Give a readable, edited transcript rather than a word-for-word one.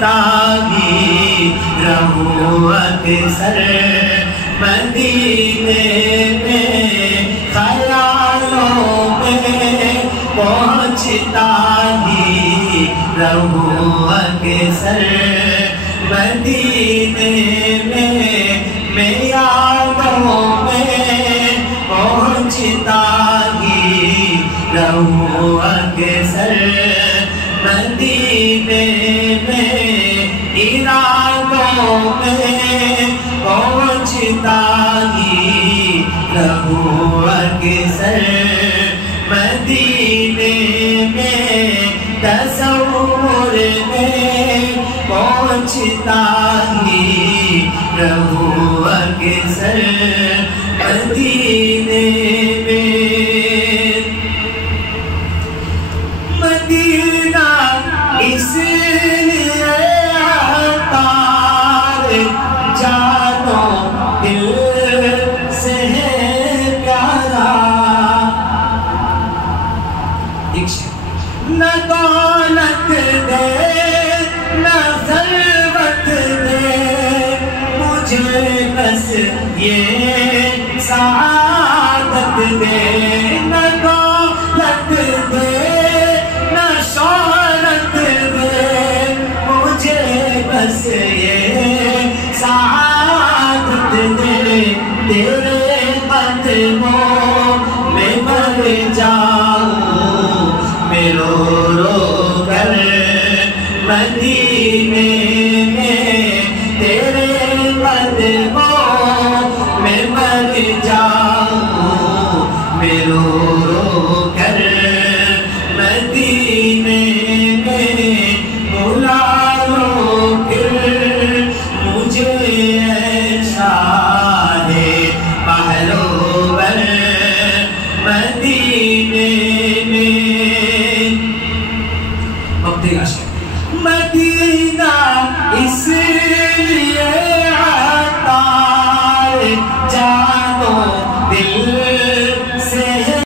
پہنچتا ہی رہوں اکثر مدینے میں، خیالوں میں پہنچتا ہی رہوں اکثر مدینے میں یادوں میں پہنچتا ہی رہوں اکثر مدینے میں، ارادوں میں پہنچتا ہی رہوں اکثر مدینے میں، تصور میں پہنچتا ہی رہوں اکثر مدینے میں۔ مدینہ اس لیے عطار جانو دل سے ہے پیارا، نہ دولت دے نہ ثروت دے مجھے، بس یہ سعادت دے، نہ دولت دے نہ شہرت دے مجھے، بس یہ سعادت دے، تیرے قدموں میں مر جاؤں میں رو رو کر مدینے میں، تیرے قدموں میں مر جاؤں میں رو رو کر مدینے میں، بلا لو پھر مجھے اے شاہ پہلو بر مدینے میں۔ مدینہ اس لیے عطار جانو دل سے